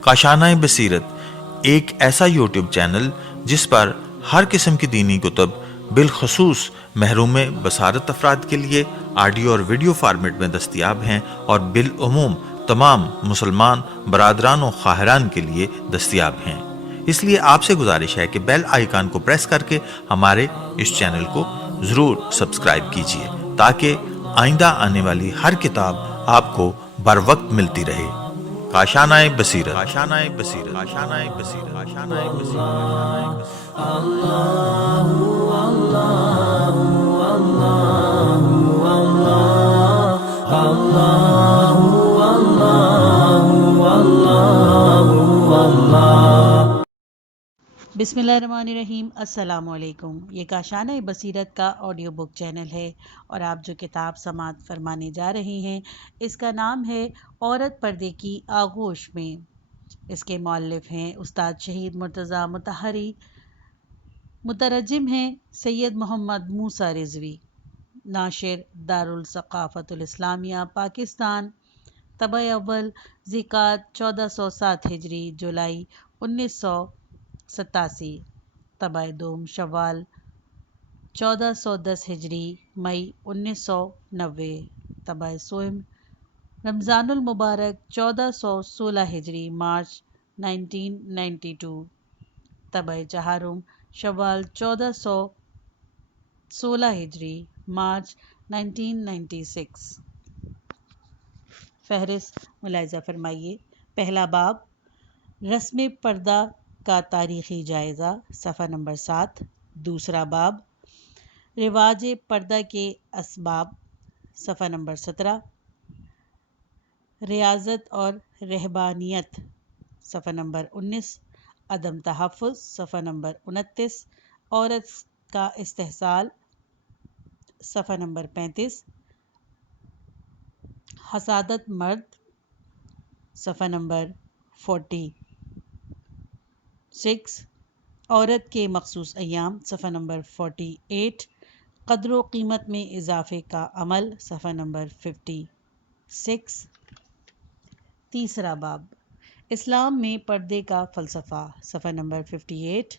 کاشانۂ بصیرت ایک ایسا یوٹیوب چینل جس پر ہر قسم کی دینی کتب بالخصوص محروم بصارت افراد کے لیے آڈیو اور ویڈیو فارمیٹ میں دستیاب ہیں اور بالعموم تمام مسلمان برادران و خواہران کے لیے دستیاب ہیں۔ اس لیے آپ سے گزارش ہے کہ بیل آئیکن کو پریس کر کے ہمارے اس چینل کو ضرور سبسکرائب کیجیے تاکہ آئندہ آنے والی ہر کتاب آپ کو بر وقت ملتی رہے۔ کاشانۂ بصیرت، کاشانۂ بصیرت، کاشانۂ بصیرت، کاشانۂ بصیرت۔ بسم اللہ الرحمن الرحیم۔ السلام علیکم۔ یہ کاشانۂ بصیرت کا آڈیو بک چینل ہے اور آپ جو کتاب سماعت فرمانے جا رہے ہیں اس کا نام ہے عورت پردے کی آغوش میں۔ اس کے مؤلف ہیں استاد شہید مرتضیٰ مطہری، مترجم ہیں سید محمد موسیٰ رضوی، ناشر دارالثقافت الاسلامیہ پاکستان، طبع اول ذی-القعدہ 1407 ہجری جولائی 1987، طبع دوم شوال 1410 ہجری مئی 1990، طبع سوم رمضان المبارک 1416 ہجری مارچ 1992، طبع چہارم شوال 1416 ہجری مارچ 1996۔ فہرست ملاحظہ فرمائیے۔ پہلا باب رسم پردہ کا تاریخی جائزہ، صفحہ نمبر 7۔ دوسرا باب رواج پردہ کے اسباب، صفحہ نمبر 17۔ ریاضت اور رہبانیت، صفحہ نمبر 19۔ عدم تحفظ، صفحہ نمبر 29۔ عورت کا استحصال، صفحہ نمبر 35۔ حسادت مرد، صفحہ نمبر 46۔ عورت کے مخصوص ایام، صفحہ نمبر 48۔ قدر و قیمت میں اضافے کا عمل، صفحہ نمبر 56۔ تیسرا باب اسلام میں پردے کا فلسفہ، صفحہ نمبر 58۔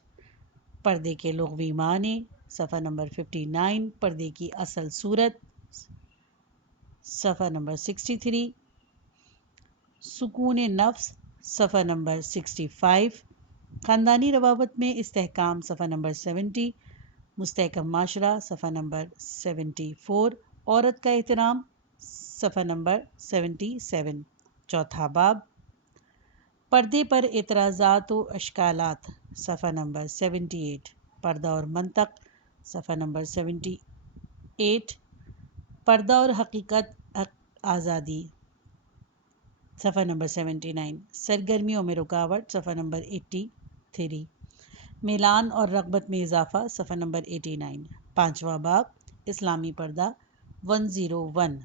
پردے کے لغوی معنی، صفحہ نمبر 59۔ پردے کی اصل صورت، صفحہ نمبر 63۔ سکون نفس، صفحہ نمبر 65۔ خاندانی روابط میں استحکام، صفحہ نمبر 70۔ مستحکم معاشرہ، صفحہ نمبر 74۔ عورت کا احترام، صفحہ نمبر 77۔ چوتھا باب پردے پر اعتراضات و اشکالات، صفحہ نمبر 78۔ پردہ اور منطق، صفحہ نمبر 78۔ پردہ اور حقیقت آزادی، صفحہ نمبر 79۔ سرگرمیوں میں رکاوٹ، صفحہ نمبر 83۔ میلان اور رغبت میں اضافہ، صفحہ نمبر 89۔ پانچواں باب اسلامی پردہ 101۔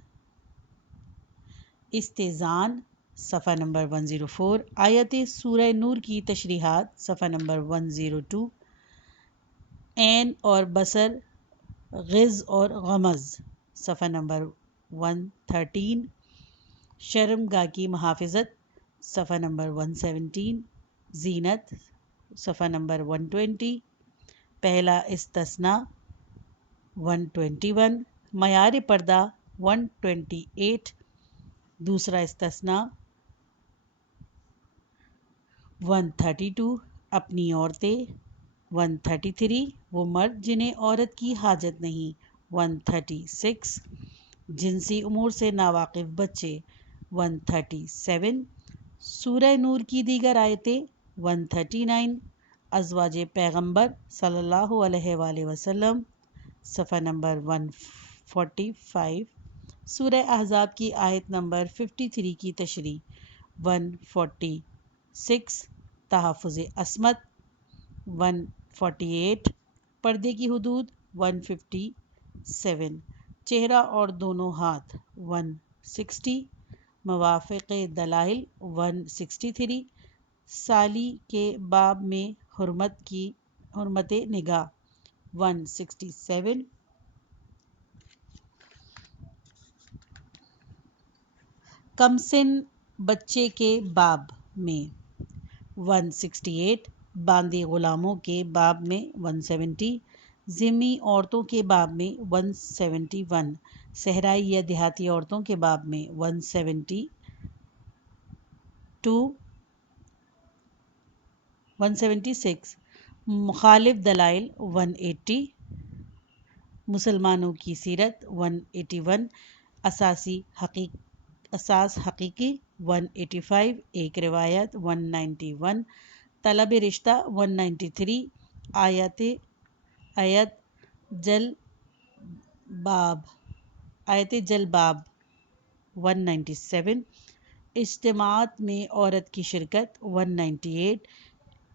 استئذان، صفحہ نمبر 104۔ آیت سورہ نور کی تشریحات، صفحہ نمبر 102۔ عین اور بصر، غض اور غمز، صفحہ نمبر 113۔ شرمگاہ کی محافظت، صفحہ نمبر 117۔ زینت، صفحہ نمبر 120۔ پہلا استثناء 121۔ معیار پردہ 128۔ دوسرا استثناء 132۔ اپنی عورتیں 133۔ وہ مرد جنہیں عورت کی حاجت نہیں 136۔ جنسی امور سے ناواقف بچے 137۔ سورہ نور کی دیگر آیتیں 139۔ ازواج پیغمبر صلی اللہ علیہ وآلہ وسلم، صفحہ نمبر 145۔ سورہ احزاب کی آیت نمبر 53 کی تشریح 146۔ تحفظ عصمت 148۔ پردے کی حدود 157۔ چہرہ اور دونوں ہاتھ 160۔ موافق دلائل 163۔ سالی کے باب میں حرمت نگاہ 167۔ کمسن بچے کے باب میں 168، باندی غلاموں کے باب میں 170، ذمی عورتوں کے باب میں 171، صحرائی یا دیہاتی عورتوں کے باب میں 176، مخالف دلائل 180، مسلمانوں کی سیرت 181، اساس حقیقی 185، ایک روایت 191، طلب رشتہ 193، آیت جل باب 197، اجتماعات میں عورت کی شرکت 198،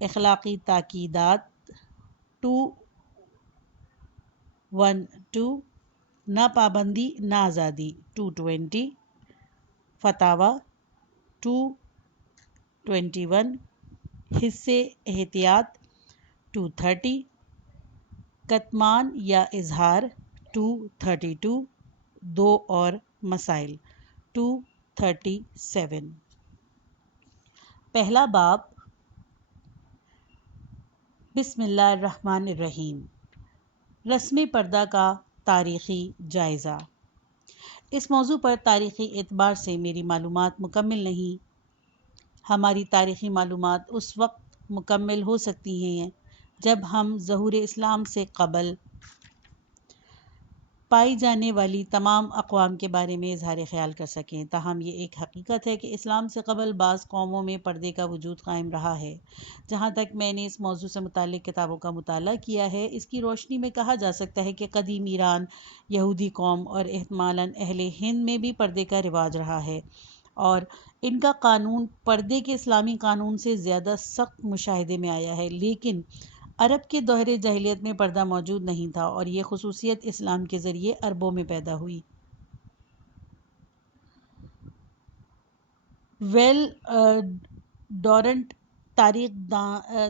اخلاقی تاکیدات 212، نہ پابندی نہ آزادی 220، فتاوی 221، حصے احتیاط 230، کتمان یا اظہار 232، دو اور مسائل 237۔ پہلا باب، بسم اللہ الرحمن الرحیم، رسم پردہ کا تاریخی جائزہ۔ اس موضوع پر تاریخی اعتبار سے میری معلومات مکمل نہیں۔ ہماری تاریخی معلومات اس وقت مکمل ہو سکتی ہیں جب ہم ظہور اسلام سے قبل پائی جانے والی تمام اقوام کے بارے میں اظہار خیال کر سکیں۔ تاہم یہ ایک حقیقت ہے کہ اسلام سے قبل بعض قوموں میں پردے کا وجود قائم رہا ہے۔ جہاں تک میں نے اس موضوع سے متعلق کتابوں کا مطالعہ کیا ہے، اس کی روشنی میں کہا جا سکتا ہے کہ قدیم ایران، یہودی قوم اور احتمالاً اہل ہند میں بھی پردے کا رواج رہا ہے، اور ان کا قانون پردے کے اسلامی قانون سے زیادہ سخت مشاہدے میں آیا ہے۔ لیکن عرب کے دور جاہلیت میں پردہ موجود نہیں تھا، اور یہ خصوصیت اسلام کے ذریعے عربوں میں پیدا ہوئی۔ ویل ڈورنٹ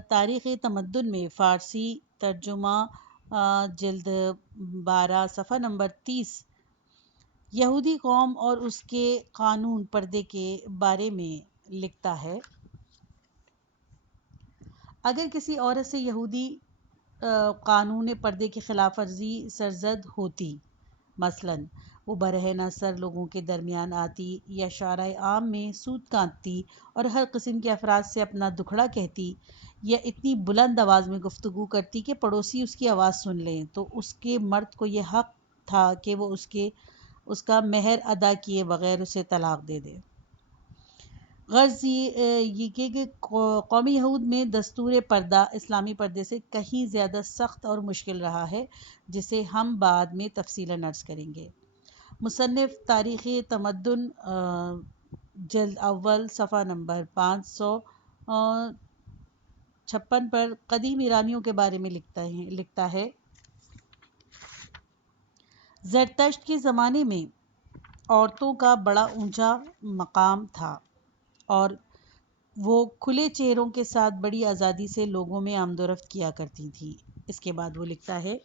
تاریخ تمدن میں فارسی ترجمہ، جلد 12 صفحہ نمبر 30، یہودی قوم اور اس کے قانون پردے کے بارے میں لکھتا ہے۔ اگر کسی عورت سے یہودی قانون پردے کی خلاف ورزی سرزد ہوتی، مثلاً وہ برہنہ سر لوگوں کے درمیان آتی، یا شارع عام میں سود کاٹتی اور ہر قسم کے افراد سے اپنا دکھڑا کہتی، یا اتنی بلند آواز میں گفتگو کرتی کہ پڑوسی اس کی آواز سن لیں، تو اس کے مرد کو یہ حق تھا کہ وہ اس کا مہر ادا کیے بغیر اسے طلاق دے دے۔ غرض یہ کہ قومی یہود میں دستور پردہ اسلامی پردے سے کہیں زیادہ سخت اور مشکل رہا ہے، جسے ہم بعد میں تفصیلاً عرض کریں گے۔ مصنف تاریخ تمدن، جلد اول صفحہ نمبر 556 پر قدیم ایرانیوں کے بارے میں لکھتا ہے۔ زرتشت کے زمانے میں عورتوں کا بڑا اونچا مقام تھا، اور وہ کھلے چہروں کے ساتھ بڑی آزادی سے لوگوں میں آمد و رفت کیا کرتی تھیں۔ اس کے بعد وہ لکھتا ہے،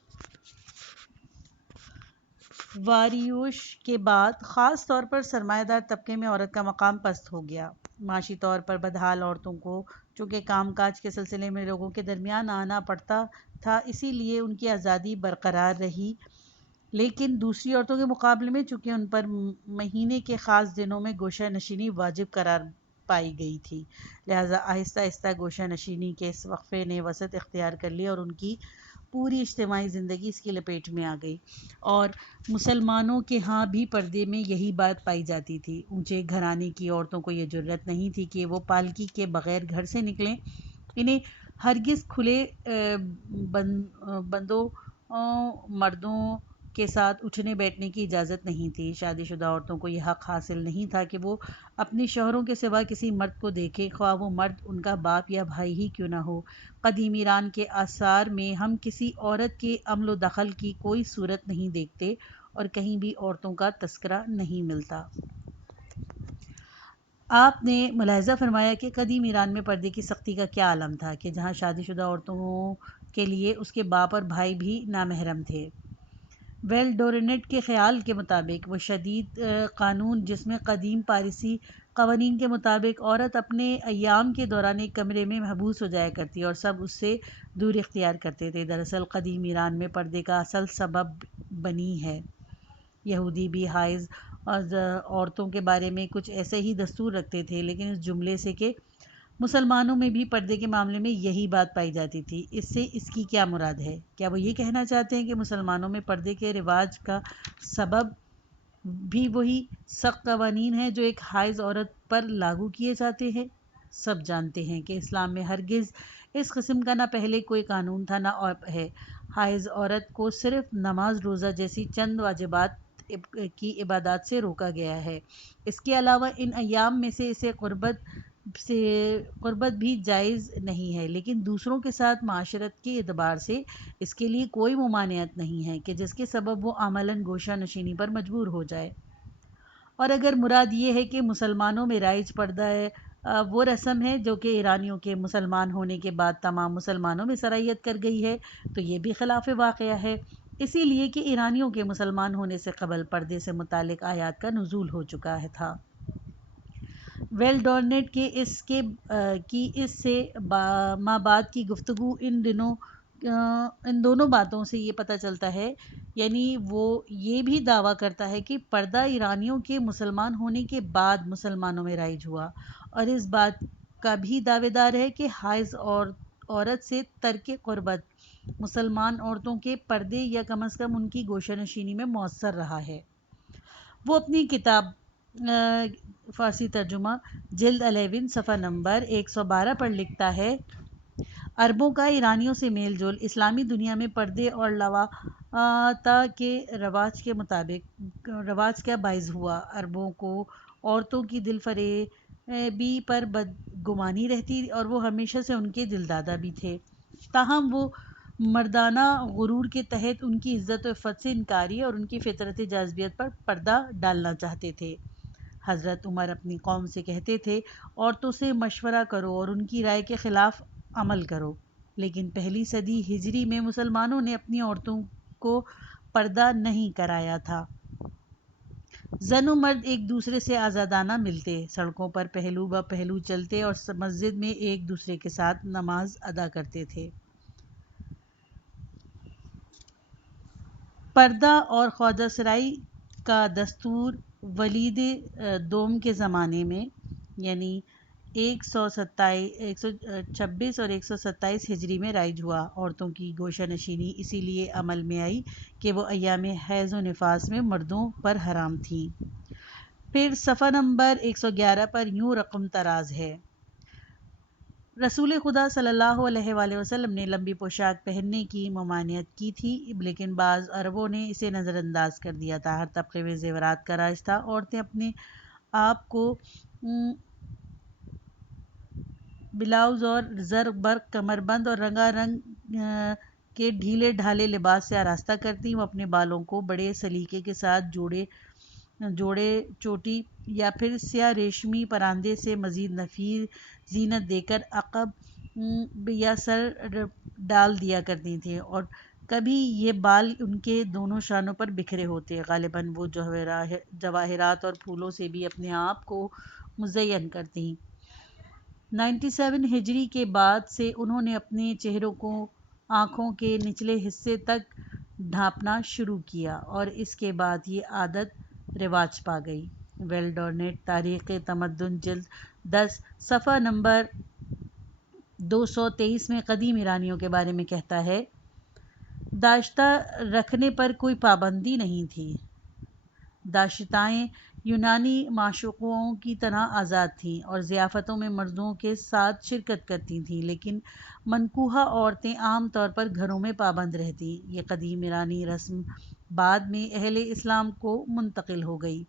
واریوش کے بعد خاص طور پر سرمایہ دار طبقے میں عورت کا مقام پست ہو گیا۔ معاشی طور پر بدحال عورتوں کو چونکہ کام کاج کے سلسلے میں لوگوں کے درمیان آنا پڑتا تھا، اسی لیے ان کی آزادی برقرار رہی، لیکن دوسری عورتوں کے مقابلے میں چونکہ ان پر مہینے کے خاص دنوں میں گوشہ نشینی واجب قرار پائی گئی تھی، لہذا آہستہ آہستہ گوشہ نشینی کے اس وقفے نے وسعت اختیار کر لی اور ان کی پوری اجتماعی زندگی اس کی لپیٹ میں آ گئی۔ اور مسلمانوں کے ہاں بھی پردے میں یہی بات پائی جاتی تھی۔ اونچے گھرانے کی عورتوں کو یہ جرأت نہیں تھی کہ وہ پالکی کے بغیر گھر سے نکلیں۔ انہیں ہرگز کھلے بندوں مردوں کے ساتھ اٹھنے بیٹھنے کی اجازت نہیں تھی۔ شادی شدہ عورتوں کو یہ حق حاصل نہیں تھا کہ وہ اپنے شوہروں کے سوا کسی مرد کو دیکھیں، خواہ وہ مرد ان کا باپ یا بھائی ہی کیوں نہ ہو۔ قدیم ایران کے آثار میں ہم کسی عورت کے عمل و دخل کی کوئی صورت نہیں دیکھتے، اور کہیں بھی عورتوں کا تذکرہ نہیں ملتا۔ آپ نے ملاحظہ فرمایا کہ قدیم ایران میں پردے کی سختی کا کیا عالم تھا، کہ جہاں شادی شدہ عورتوں کے لیے اس کے باپ اور بھائی بھی نامحرم تھے۔ ویل ڈورنٹ کے خیال کے مطابق وہ شدید قانون جس میں قدیم پارسی قوانین کے مطابق عورت اپنے ایام کے دوران ایک کمرے میں محبوس ہو جایا کرتی اور سب اس سے دور اختیار کرتے تھے، دراصل قدیم ایران میں پردے کا اصل سبب بنی ہے۔ یہودی بھی حائض اور عورتوں کے بارے میں کچھ ایسے ہی دستور رکھتے تھے، لیکن اس جملے سے کہ مسلمانوں میں بھی پردے کے معاملے میں یہی بات پائی جاتی تھی، اس سے اس کی کیا مراد ہے؟ کیا وہ یہ کہنا چاہتے ہیں کہ مسلمانوں میں پردے کے رواج کا سبب بھی وہی سخت قوانین ہیں جو ایک حائض عورت پر لاگو کیے جاتے ہیں؟ سب جانتے ہیں کہ اسلام میں ہرگز اس قسم کا نہ پہلے کوئی قانون تھا نہ اب ہے۔ حائض عورت کو صرف نماز روزہ جیسی چند واجبات کی عبادات سے روکا گیا ہے۔ اس کے علاوہ ان ایام میں سے اسے قربت بھی جائز نہیں ہے، لیکن دوسروں کے ساتھ معاشرت کے اعتبار سے اس کے لیے کوئی ممانعت نہیں ہے کہ جس کے سبب وہ عملاً گوشہ نشینی پر مجبور ہو جائے۔ اور اگر مراد یہ ہے کہ مسلمانوں میں رائج پردہ ہے وہ رسم ہے جو کہ ایرانیوں کے مسلمان ہونے کے بعد تمام مسلمانوں میں سرائیت کر گئی ہے، تو یہ بھی خلاف واقعہ ہے، اسی لیے کہ ایرانیوں کے مسلمان ہونے سے قبل پردے سے متعلق آیات کا نزول ہو چکا تھا۔ ویل ڈورنٹ کے اس سے مابعد کی گفتگو ان دونوں باتوں سے یہ پتہ چلتا ہے، یعنی وہ یہ بھی دعویٰ کرتا ہے کہ پردہ ایرانیوں کے مسلمان ہونے کے بعد مسلمانوں میں رائج ہوا، اور اس بات کا بھی دعوے دار ہے کہ حائض عورت سے ترک قربت مسلمان عورتوں کے پردے یا کم از کم ان کی گوشہ نشینی میں مؤثر رہا ہے۔ وہ اپنی کتاب فارسی ترجمہ جلد 11 صفحہ نمبر 112 پر لکھتا ہے، عربوں کا ایرانیوں سے میل جول اسلامی دنیا میں پردے اور لواطا کے رواج کا باعث ہوا۔ عربوں کو عورتوں کی دل فریبی پر بدگمانی رہتی اور وہ ہمیشہ سے ان کے دلدادہ بھی تھے، تاہم وہ مردانہ غرور کے تحت ان کی عزت و عفت سے انکاری اور ان کی فطرت جاذبیت پر پردہ ڈالنا چاہتے تھے۔ حضرت عمر اپنی قوم سے کہتے تھے، عورتوں سے مشورہ کرو اور ان کی رائے کے خلاف عمل کرو، لیکن پہلی صدی ہجری میں مسلمانوں نے اپنی عورتوں کو پردہ نہیں کرایا تھا۔ زن و مرد ایک دوسرے سے آزادانہ ملتے، سڑکوں پر پہلو بہ پہلو چلتے اور مسجد میں ایک دوسرے کے ساتھ نماز ادا کرتے تھے۔ پردہ اور خواجہ سرائی کا دستور ولید دوم کے زمانے میں، یعنی 126 اور 127 ہجری میں رائج ہوا۔ عورتوں کی گوشہ نشینی اسی لیے عمل میں آئی کہ وہ ایام حیض و نفاس میں مردوں پر حرام تھیں۔ پھر صفحہ نمبر 111 پر یوں رقم طراز ہے، رسول خدا صلی اللہ علیہ وآلہ وسلم نے لمبی پوشاک پہننے کی ممانعت کی تھی، لیکن بعض عربوں نے اسے نظر انداز کر دیا تھا۔ ہر طبقے میں زیورات کا راج تھا۔ عورتیں اپنے آپ کو بلاؤز اور زر برق کمر بند اور رنگا رنگ کے ڈھیلے ڈھالے لباس سے آراستہ کرتی۔ وہ اپنے بالوں کو بڑے سلیقے کے ساتھ جوڑے چوٹی یا پھر سیاہ ریشمی پراندے سے مزید نفیس زینت دے کر عقب یا سر ڈال دیا کرتی تھیں، اور کبھی یہ بال ان کے دونوں شانوں پر بکھرے ہوتے۔ غالباً وہ جواہرات اور پھولوں سے بھی اپنے آپ کو مزین کرتیں۔ 97 ہجری کے بعد سے انہوں نے اپنے چہروں کو آنکھوں کے نچلے حصے تک ڈھانپنا شروع کیا، اور اس کے بعد یہ عادت رواج پا گئی۔ ویل ڈورنٹ تاریخ تمدن جلد 10 صفحہ نمبر 223 میں قدیم ایرانیوں کے بارے میں کہتا ہے، داشتہ رکھنے پر کوئی پابندی نہیں تھی۔ داشتائیں یونانی معشوقوں کی طرح آزاد تھیں اور ضیافتوں میں مردوں کے ساتھ شرکت کرتی تھیں، لیکن منکوحہ عورتیں عام طور پر گھروں میں پابند رہتیں۔ یہ قدیم ایرانی رسم بعد میں اہل اسلام کو منتقل ہو گئی۔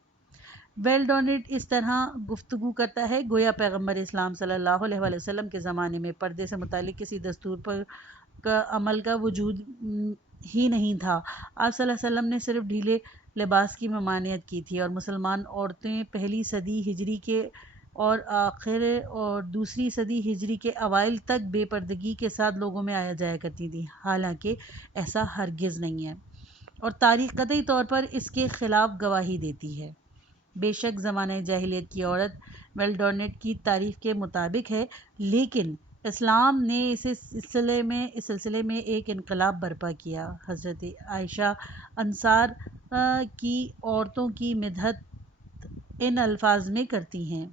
ویل ڈورنٹ اس طرح گفتگو کرتا ہے گویا پیغمبر اسلام صلی اللہ علیہ وآلہ وسلم کے زمانے میں پردے سے متعلق کسی دستور پر عمل کا وجود ہی نہیں تھا۔ آپ صلی اللہ علیہ وسلم نے صرف ڈھیلے لباس کی ممانعت کی تھی، اور مسلمان عورتیں پہلی صدی ہجری کے آخر اور دوسری صدی ہجری کے اوائل تک بے پردگی کے ساتھ لوگوں میں آیا جایا کرتی تھیں، حالانکہ ایسا ہرگز نہیں ہے۔ اور تاریخ قطعی طور پر اس کے خلاف گواہی دیتی ہے۔ بے شک زمانہ جاہلیت کی عورت ویل ڈورنٹ کی تعریف کے مطابق ہے، لیکن اسلام نے اس سلسلے میں ایک انقلاب برپا کیا۔ حضرت عائشہ انصار کی عورتوں کی مدحت ان الفاظ میں کرتی ہیں: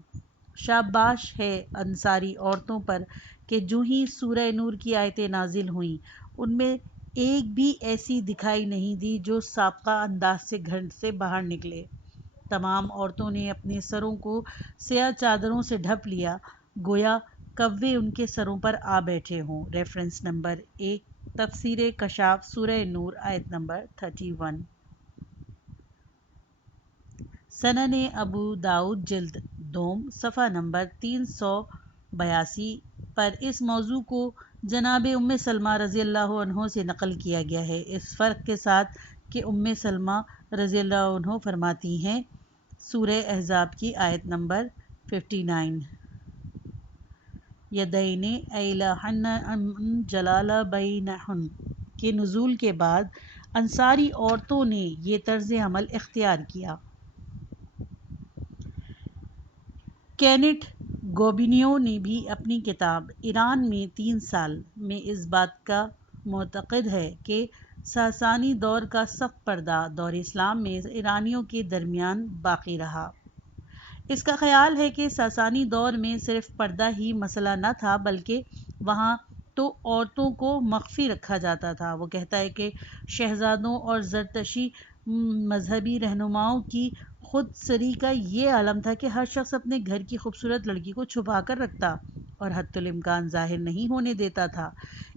شاباش ہے انصاری عورتوں پر کہ جو ہی سورہ نور کی آیتیں نازل ہوئیں ان میں ایک بھی ایسی دکھائی نہیں دی جو سابقہ انداز سے گھر سے باہر نکلے۔ تمام عورتوں نے اپنے سروں کو سیاہ چادروں سے ڈھپ لیا، گویا کوے ان کے سروں پر آ بیٹھے ہوں۔ ریفرنس نمبر 1، تفسیر کشاف، سورہ نور، آیت نمبر 31۔ سنن ابو داؤد جلد دوم صفحہ نمبر 382 پر اس موضوع کو جناب ام سلمہ رضی اللہ عنہ سے نقل کیا گیا ہے، اس فرق کے ساتھ کہ ام سلمہ رضی اللہ عنہ فرماتی ہیں، سورہ احزاب کی آیت نمبر 59، یدین ایلہن جلال بینہن کے نزول کے بعد انصاری عورتوں نے یہ طرز عمل اختیار کیا۔ کینٹ گوبینیو نے بھی اپنی کتاب ایران میں 3 سال میں اس بات کا معتقد ہے کہ ساسانی دور کا سخت پردہ دور اسلام میں ایرانیوں کے درمیان باقی رہا۔ اس کا خیال ہے کہ ساسانی دور میں صرف پردہ ہی مسئلہ نہ تھا بلکہ وہاں تو عورتوں کو مخفی رکھا جاتا تھا۔ وہ کہتا ہے کہ شہزادوں اور زرتشتی مذہبی رہنماؤں کی خود سری کا یہ عالم تھا کہ ہر شخص اپنے گھر کی خوبصورت لڑکی کو چھپا کر رکھتا اور حتی الامکان ظاہر نہیں ہونے دیتا تھا،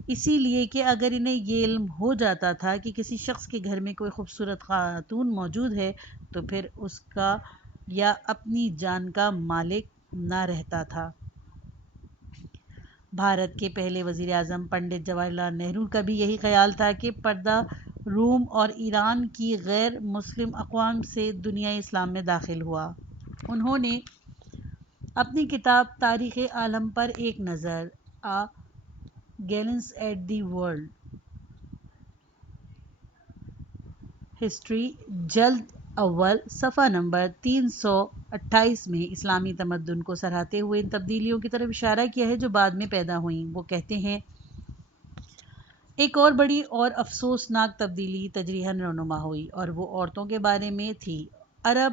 اسی لیے کہ اگر انہیں یہ علم ہو جاتا تھا کہ کسی شخص کے گھر میں کوئی خوبصورت خاتون موجود ہے تو پھر اس کا یا اپنی جان کا مالک نہ رہتا تھا۔ بھارت کے پہلے وزیر اعظم پنڈت جواہر لال نہرو کا بھی یہی خیال تھا کہ پردہ روم اور ایران کی غیر مسلم اقوام سے دنیا اسلام میں داخل ہوا۔ انہوں نے اپنی کتاب تاریخ عالم پر ایک نظر، آ glance at the world history, جلد اول صفحہ نمبر 328 میں اسلامی تمدن کو سراہتے ہوئے ان تبدیلیوں کی طرف اشارہ کیا ہے جو بعد میں پیدا ہوئیں۔ وہ کہتے ہیں، ایک اور بڑی اور افسوسناک تبدیلی تدریجاً رونما ہوئی اور وہ عورتوں کے بارے میں تھی۔ عرب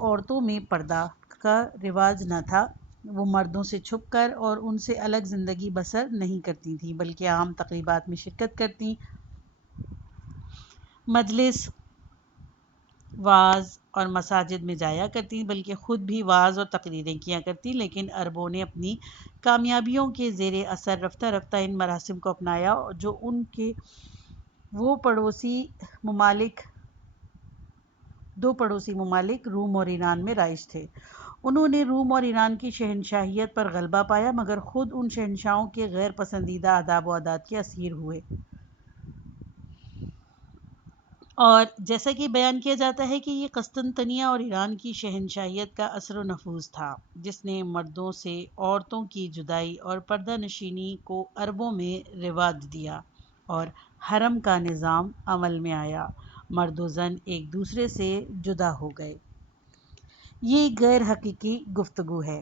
عورتوں میں پردہ کا رواج نہ تھا، وہ مردوں سے چھپ کر اور ان سے الگ زندگی بسر نہیں کرتی تھیں بلکہ عام تقریبات میں شرکت کرتی، مجلس، وعظ اور مساجد میں جایا کرتی، بلکہ خود بھی وعظ اور تقریریں کیا کرتی۔ لیکن عربوں نے اپنی کامیابیوں کے زیر اثر رفتہ رفتہ ان مراسم کو اپنایا جو ان کے دو پڑوسی ممالک روم اور ایران میں رائج تھے۔ انہوں نے روم اور ایران کی شہنشاہیت پر غلبہ پایا مگر خود ان شہنشاہوں کے غیر پسندیدہ آداب و عادات کے اسیر ہوئے۔ اور جیسا کہ بیان کیا جاتا ہے کہ یہ قسطنطنیہ اور ایران کی شہنشاہیت کا اثر و نفوذ تھا جس نے مردوں سے عورتوں کی جدائی اور پردہ نشینی کو عربوں میں رواج دیا اور حرم کا نظام عمل میں آیا، مرد و زن ایک دوسرے سے جدا ہو گئے۔ یہ ایک غیر حقیقی گفتگو ہے۔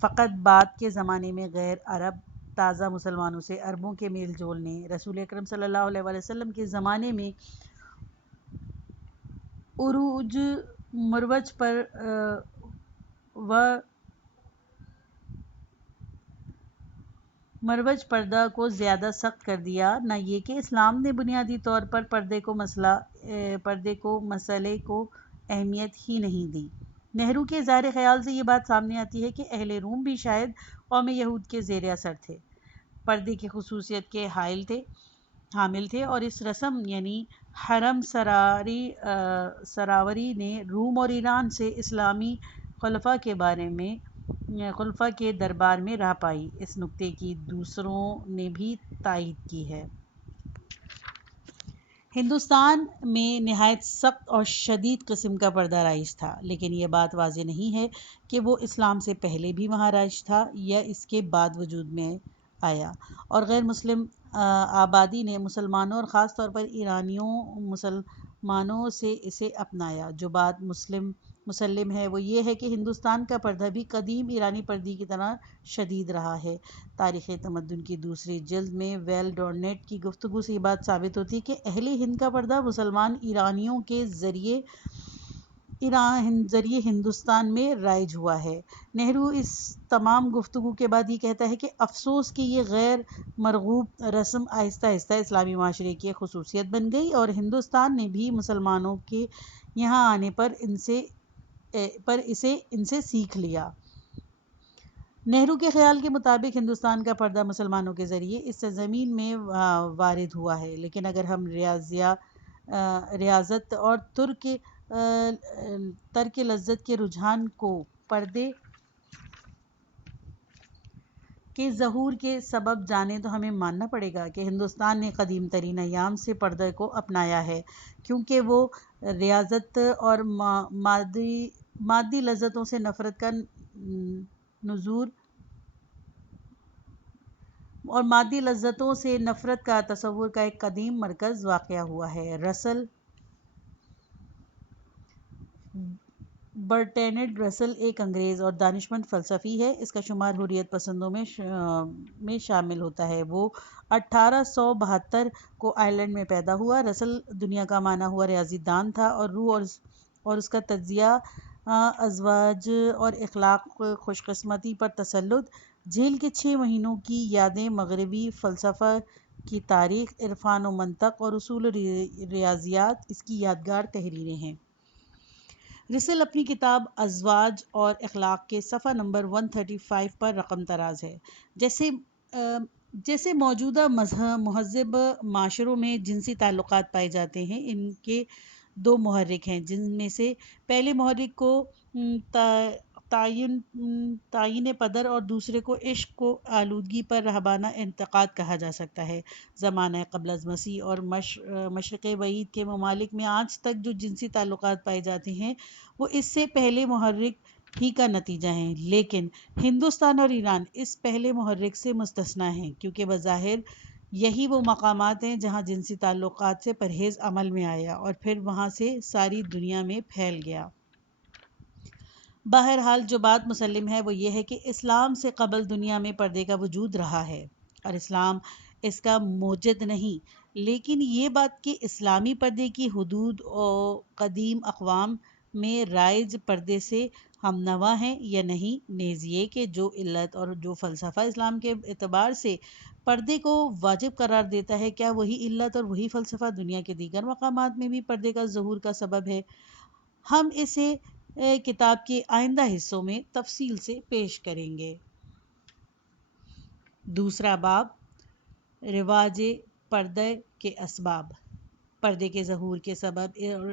فقط بعد کے زمانے میں غیر عرب تازہ مسلمانوں سے عربوں کے میل جول نے رسول اکرم صلی اللہ علیہ وآلہ وسلم کے زمانے میں مروج پردہ کو زیادہ سخت کر دیا، نہ یہ کہ اسلام نے بنیادی طور پر پردے کو مسئلے کو اہمیت ہی نہیں دی۔ نہرو کے اظہار خیال سے یہ بات سامنے آتی ہے کہ اہل روم بھی شاید قوم یہود کے زیر اثر تھے، پردے کی خصوصیت کے حامل تھے اور اس رسم یعنی حرم سراوری نے روم اور ایران سے اسلامی خلفاء کے دربار میں راہ پائی۔ اس نکتے کی دوسروں نے بھی تائید کی ہے۔ ہندوستان میں نہایت سخت اور شدید قسم کا پردہ رائج تھا، لیکن یہ بات واضح نہیں ہے کہ وہ اسلام سے پہلے بھی وہاں رائج تھا یا اس کے بعد وجود میں آیا اور غیر مسلم آبادی نے مسلمانوں اور خاص طور پر ایرانیوں مسلمانوں سے اسے اپنایا۔ جو بات مسلم ہے وہ یہ ہے کہ ہندوستان کا پردہ بھی قدیم ایرانی پردے کی طرح شدید رہا ہے۔ تاریخ تمدن کی دوسری جلد میں ویل ڈورنیٹ کی گفتگو سے یہ بات ثابت ہوتی ہے کہ اہل ہند کا پردہ مسلمان ایرانیوں کے ذریعے ہندوستان میں رائج ہوا ہے۔ نہرو اس تمام گفتگو کے بعد یہ کہتا ہے کہ افسوس کہ یہ غیر مرغوب رسم آہستہ آہستہ اسلامی معاشرے کی ایک خصوصیت بن گئی اور ہندوستان نے بھی مسلمانوں کے یہاں آنے پر اسے ان سے سیکھ لیا۔ نہرو کے خیال کے مطابق ہندوستان کا پردہ مسلمانوں کے ذریعے اس سرزمین میں وارد ہوا ہے، لیکن اگر ہم ریاضت اور ترک لذت کے رجحان کو پردے کے ظہور کے سبب جانیں تو ہمیں ماننا پڑے گا کہ ہندوستان نے قدیم ترین ایام سے پردے کو اپنایا ہے، کیونکہ وہ ریاضت اور مادی لذتوں سے نفرت کا نذور اور مادی لذتوں سے نفرت کا تصور کا ایک قدیم مرکز واقع ہوا ہے۔ رسل برٹرینڈ رسل ایک انگریز اور دانشمند فلسفی ہے۔ اس کا شمار حریت پسندوں میں شامل ہوتا ہے۔ وہ 1872 کو آئرلینڈ میں پیدا ہوا۔ رسل دنیا کا مانا ہوا ریاضی دان تھا اور روح اور اس کا تجزیہ، ازواج اور اخلاق، خوش قسمتی پر تسلط، جیل کے 6 مہینوں کی یادیں، مغربی فلسفہ کی تاریخ، عرفان و منطق اور اصول ریاضیات اس کی یادگار تحریریں ہیں۔ رسل اپنی کتاب ازواج اور اخلاق کے صفحہ نمبر 135 پر رقم طراز ہے۔ جیسے موجودہ مہذب معاشروں میں جنسی تعلقات پائے جاتے ہیں، ان کے 2 محرک ہیں، جن میں سے پہلے محرک کو تعین پدر اور دوسرے کو عشق و آلودگی پر رہبانہ انتقاد کہا جا سکتا ہے۔ زمانہ قبل از مسیح اور مشرق بعید کے ممالک میں آج تک جو جنسی تعلقات پائے جاتے ہیں وہ اس سے پہلے محرک ہی کا نتیجہ ہیں، لیکن ہندوستان اور ایران اس پہلے محرک سے مستثنیٰ ہیں، کیونکہ بظاہر یہی وہ مقامات ہیں جہاں جنسی تعلقات سے پرہیز عمل میں آیا اور پھر وہاں سے ساری دنیا میں پھیل گیا۔ بہرحال جو بات مسلم ہے وہ یہ ہے کہ اسلام سے قبل دنیا میں پردے کا وجود رہا ہے اور اسلام اس کا موجد نہیں، لیکن یہ بات کہ اسلامی پردے کی حدود اور قدیم اقوام میں رائج پردے سے ہم نوا ہیں یا نہیں، نیز یہ کہ جو علت اور جو فلسفہ اسلام کے اعتبار سے پردے کو واجب قرار دیتا ہے، کیا وہی علت اور وہی فلسفہ دنیا کے دیگر مقامات میں بھی پردے کا ظہور کا سبب ہے؟ ہم اسے کتاب کے آئندہ حصوں میں تفصیل سے پیش کریں گے۔ دوسرا باب، رواج پردے کے اسباب، پردے کے ظہور کے سبب اور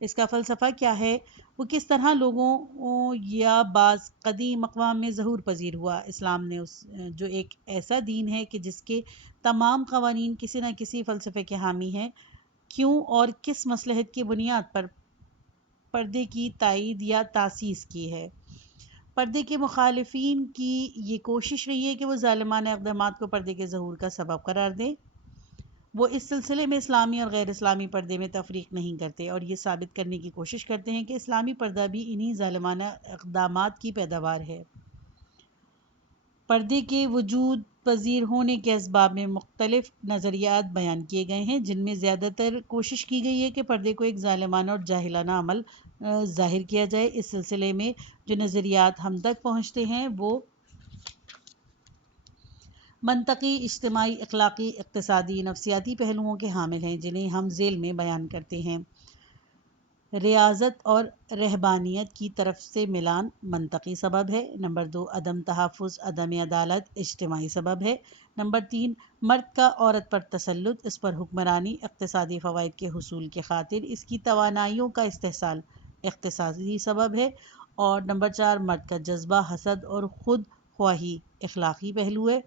اس کا فلسفہ کیا ہے، وہ کس طرح لوگوں یا بعض قدیم اقوام میں ظہور پذیر ہوا۔ اسلام نے جو ایک ایسا دین ہے کہ جس کے تمام قوانین کسی نہ کسی فلسفے کے حامی ہیں، کیوں اور کس مصلحت کی بنیاد پر پردے کی تائید یا تاسیس کی ہے۔ پردے کے مخالفین کی یہ کوشش رہی ہے کہ وہ ظالمانہ اقدامات کو پردے کے ظہور کا سبب قرار دیں۔ وہ اس سلسلے میں اسلامی اور غیر اسلامی پردے میں تفریق نہیں کرتے اور یہ ثابت کرنے کی کوشش کرتے ہیں کہ اسلامی پردہ بھی انہی ظالمانہ اقدامات کی پیداوار ہے۔ پردے کے وجود پذیر ہونے کے اسباب میں مختلف نظریات بیان کیے گئے ہیں، جن میں زیادہ تر کوشش کی گئی ہے کہ پردے کو ایک ظالمانہ اور جاہلانہ عمل ظاہر کیا جائے۔ اس سلسلے میں جو نظریات ہم تک پہنچتے ہیں وہ منطقی، اجتماعی، اخلاقی، اقتصادی، نفسیاتی پہلوؤں کے حامل ہیں، جنہیں ہم ذیل میں بیان کرتے ہیں۔ ریاضت اور رہبانیت کی طرف سے میلان منطقی سبب ہے۔ نمبر 2، عدم تحفظ، عدم عدالت اجتماعی سبب ہے۔ نمبر 3، مرد کا عورت پر تسلط، اس پر حکمرانی، اقتصادی فوائد کے حصول کی خاطر اس کی توانائیوں کا استحصال اقتصادی سبب ہے۔ اور نمبر 4، مرد کا جذبہ حسد اور خود خواہی اخلاقی پہلو ہے۔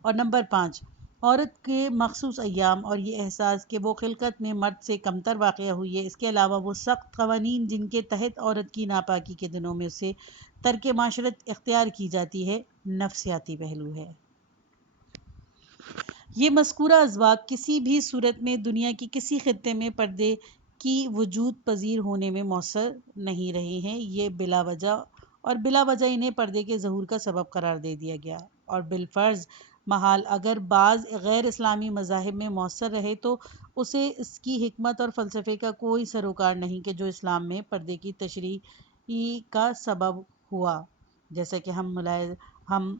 اور نمبر 5، عورت کے مخصوص ایام اور یہ احساس کہ وہ خلقت میں مرد سے کمتر واقع ہوئی ہے، اس کے علاوہ وہ سخت قوانین جن کے تحت عورت کی ناپاکی کے دنوں میں اسے ترک معاشرت اختیار کی جاتی ہے، نفسیاتی پہلو ہے۔ یہ مذکورہ اسباب کسی بھی صورت میں دنیا کی کسی خطے میں پردے کی وجود پذیر ہونے میں مؤثر نہیں رہے ہیں۔ یہ بلا وجہ انہیں پردے کے ظہور کا سبب قرار دے دیا گیا، اور بالفرض محال اگر بعض غیر اسلامی مذاہب میں مؤثر رہے تو اسے اس کی حکمت اور فلسفے کا کوئی سروکار نہیں کہ جو اسلام میں پردے کی تشریح کا سبب ہوا۔ جیسا کہ ہم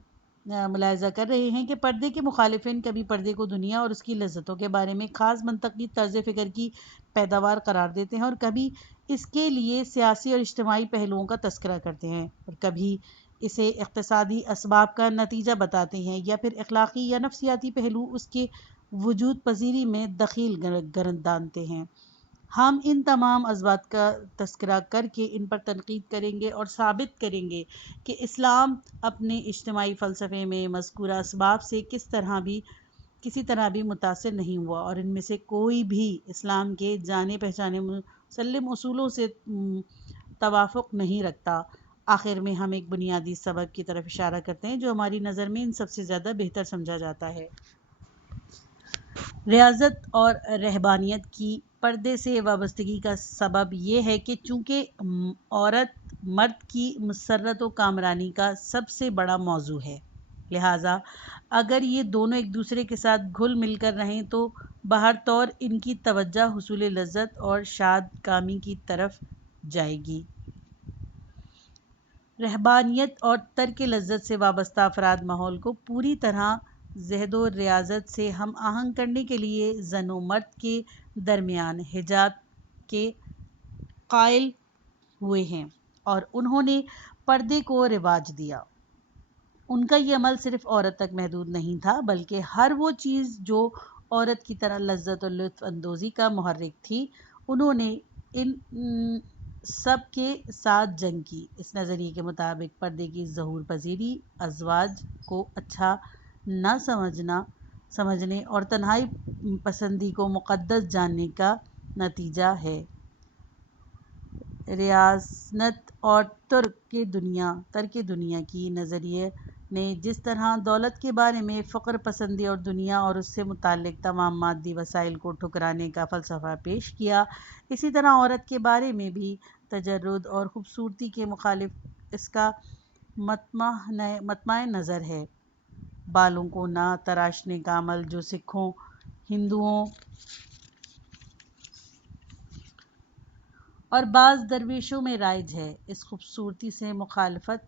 ملاحظہ کر رہے ہیں کہ پردے کے مخالفین کبھی پردے کو دنیا اور اس کی لذتوں کے بارے میں خاص منطقی طرز فکر کی پیداوار قرار دیتے ہیں، اور کبھی اس کے لیے سیاسی اور اجتماعی پہلوؤں کا تذکرہ کرتے ہیں، اور کبھی اسے اقتصادی اسباب کا نتیجہ بتاتے ہیں، یا پھر اخلاقی یا نفسیاتی پہلو اس کے وجود پذیری میں دخیل گردانتے ہیں۔ ہم ان تمام اسباب کا تذکرہ کر کے ان پر تنقید کریں گے اور ثابت کریں گے کہ اسلام اپنے اجتماعی فلسفے میں مذکورہ اسباب سے کسی طرح بھی متاثر نہیں ہوا، اور ان میں سے کوئی بھی اسلام کے جانے پہچانے مسلم اصولوں سے توافق نہیں رکھتا۔ آخر میں ہم ایک بنیادی سبب کی طرف اشارہ کرتے ہیں جو ہماری نظر میں ان سب سے زیادہ بہتر سمجھا جاتا ہے۔ ریاضت اور رہبانیت کی پردے سے وابستگی کا سبب یہ ہے کہ چونکہ عورت مرد کی مسرت و کامرانی کا سب سے بڑا موضوع ہے، لہٰذا اگر یہ دونوں ایک دوسرے کے ساتھ گھل مل کر رہیں تو بہر طور ان کی توجہ حصول لذت اور شاد کامی کی طرف جائے گی۔ رہبانیت اور ترک لذت سے وابستہ افراد ماحول کو پوری طرح زہد و ریاضت سے ہم آہنگ کرنے کے لیے زن و مرد کے درمیان حجاب کے قائل ہوئے ہیں، اور انہوں نے پردے کو رواج دیا۔ ان کا یہ عمل صرف عورت تک محدود نہیں تھا، بلکہ ہر وہ چیز جو عورت کی طرح لذت اور لطف اندوزی کا محرک تھی، انہوں نے ان سب کے ساتھ جنگ کی۔ اس نظریے کے مطابق پردے کی ظہور پذیری ازواج کو اچھا نہ سمجھنے اور تنہائی پسندی کو مقدس جاننے کا نتیجہ ہے۔ ریاضت اور ترک دنیا کی نظریے نے جس طرح دولت کے بارے میں فقر پسندی اور دنیا اور اس سے متعلق تمام مادی وسائل کو ٹھکرانے کا فلسفہ پیش کیا، اسی طرح عورت کے بارے میں بھی تجرد اور خوبصورتی کے مخالف اس کا مطمع نظر ہے۔ بالوں کو نہ تراشنے کا عمل جو سکھوں، ہندوؤں اور بعض درویشوں میں رائج ہے، اس خوبصورتی سے مخالفت،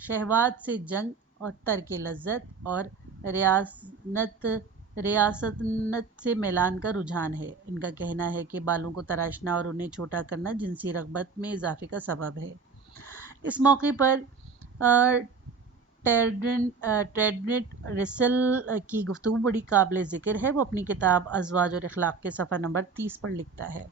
شہوات سے جنگ اور ترک لذت اور ریاست سے میلان کا رجحان ہے۔ ان کا کہنا ہے کہ بالوں کو تراشنا اور انہیں چھوٹا کرنا جنسی رغبت میں اضافے کا سبب ہے۔ اس موقع پر ٹیڈرنٹ رسل کی گفتگو بڑی قابل ذکر ہے۔ وہ اپنی کتاب ازواج اور اخلاق کے صفحہ نمبر 30 پر لکھتا ہے: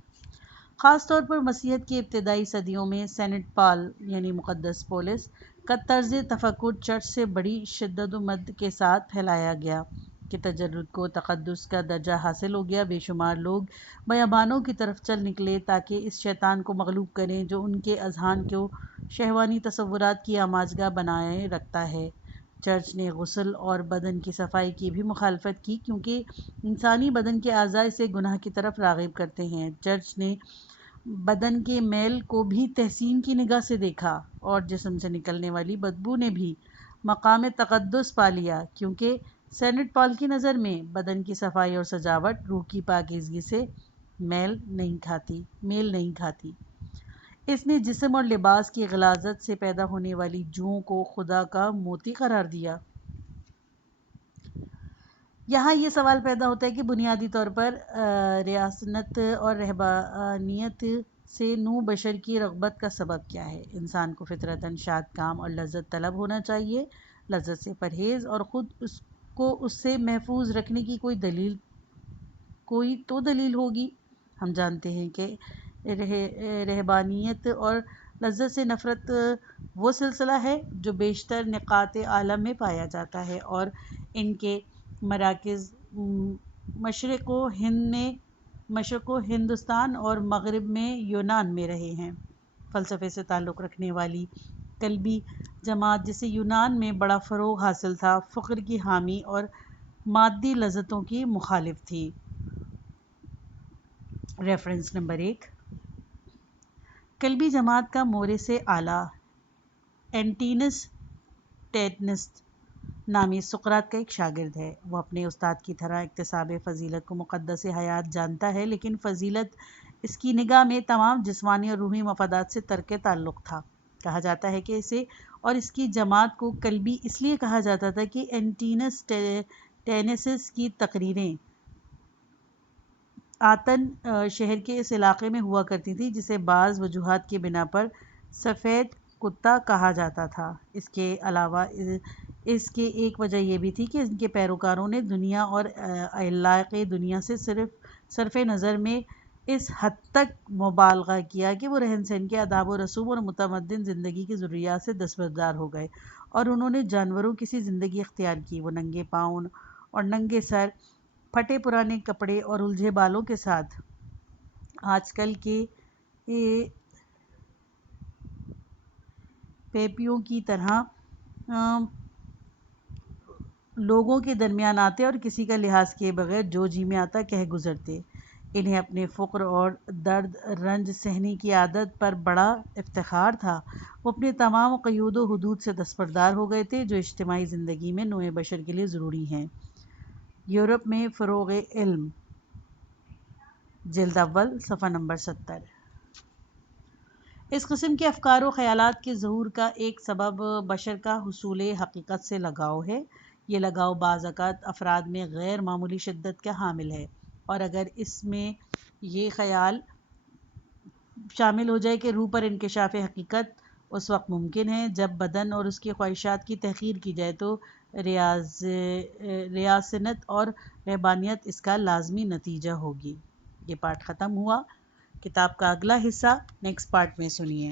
خاص طور پر مسیحیت کی ابتدائی صدیوں میں سینٹ پال یعنی مقدس پولس کا طرز تفکر چرچ سے بڑی شدت و مد کے ساتھ پھیلایا گیا کہ تجرد کو تقدس کا درجہ حاصل ہو گیا۔ بے شمار لوگ بیابانوں کی طرف چل نکلے تاکہ اس شیطان کو مغلوب کریں جو ان کے اذہان کو شہوانی تصورات کی آماجگاہ بنائے رکھتا ہے۔ چرچ نے غسل اور بدن کی صفائی کی بھی مخالفت کی کیونکہ انسانی بدن کے اعضاء اسے گناہ کی طرف راغب کرتے ہیں۔ چرچ نے بدن کے میل کو بھی تحسین کی نگاہ سے دیکھا، اور جسم سے نکلنے والی بدبو نے بھی مقام تقدس پا لیا، کیونکہ سینٹ پال کی نظر میں بدن کی صفائی اور سجاوٹ روح کی پاکیزگی سے میل نہیں کھاتی۔ اس نے جسم اور لباس کی غلاظت سے پیدا ہونے والی جوؤں کو خدا کا موتی قرار دیا۔ یہاں یہ سوال پیدا ہوتا ہے کہ بنیادی طور پر ریاضت اور رہبانیت سے نوع بشر کی رغبت کا سبب کیا ہے؟ انسان کو فطرتاً شاد کام اور لذت طلب ہونا چاہیے۔ لذت سے پرہیز اور خود اس کو اس سے محفوظ رکھنے کی کوئی تو دلیل ہوگی۔ ہم جانتے ہیں کہ رہبانیت اور لذت سے نفرت وہ سلسلہ ہے جو بیشتر نقاط عالم میں پایا جاتا ہے، اور ان کے مراکز مشرق و ہندوستان اور مغرب میں یونان میں رہے ہیں۔ فلسفے سے تعلق رکھنے والی قلبی جماعت جسے یونان میں بڑا فروغ حاصل تھا، فقر کی حامی اور مادی لذتوں کی مخالف تھی۔ ریفرنس نمبر 1، قلبی جماعت کا مورے سے اعلیٰ اینٹینس ٹیٹنس نامی سقراط کا ایک شاگرد ہے۔ وہ اپنے استاد کی طرح اکتساب فضیلت کو مقدس حیات جانتا ہے، لیکن فضیلت اس کی نگاہ میں تمام جسمانی اور روحی مفادات سے ترک تعلق تھا۔ کہا جاتا ہے کہ اسے اور اس کی جماعت کو قلبی اس لیے کہا جاتا تھا کہ اینٹینس ٹینیسس کی تقریریں آتن شہر کے اس علاقے میں ہوا کرتی تھی، جسے بعض وجوہات کی بنا پر سفید کتا کہا جاتا تھا۔ اس کے علاوہ اس کی ایک وجہ یہ بھی تھی کہ ان کے پیروکاروں نے دنیا اور علاقے دنیا سے صرف نظر میں اس حد تک مبالغہ کیا کہ وہ رہن سہن کے آداب و رسوم اور متمدن زندگی کی ضروریات سے دستبردار ہو گئے، اور انہوں نے جانوروں کی سی زندگی اختیار کی۔ وہ ننگے پاؤں اور ننگے سر، پھٹے پرانے کپڑے اور الجھے بالوں کے ساتھ آج کل کے پیپیوں کی طرح لوگوں کے درمیان آتے اور کسی کا لحاظ کیے بغیر جو جی میں آتا کہہ گزرتے۔ انہیں اپنے فقر اور درد رنج سہنے کی عادت پر بڑا افتخار تھا۔ وہ اپنے تمام قیود و حدود سے دستبردار ہو گئے تھے جو اجتماعی زندگی میں نوع بشر کے لیے ضروری ہیں۔ یورپ میں فروغ علم، جلد اول، صفحہ نمبر 70۔ اس قسم کے افکار و خیالات کے ظہور کا ایک سبب بشر کا حصول حقیقت سے لگاؤ ہے۔ یہ لگاؤ بعض اوقات افراد میں غیر معمولی شدت کا حامل ہے، اور اگر اس میں یہ خیال شامل ہو جائے کہ روح پر انکشاف حقیقت اس وقت ممکن ہے جب بدن اور اس کی خواہشات کی تحقیر کی جائے، تو ریاسنت اور رہبانیت اس کا لازمی نتیجہ ہوگی۔ یہ پارٹ ختم ہوا۔ کتاب کا اگلا حصہ نیکسٹ پارٹ میں سنیے۔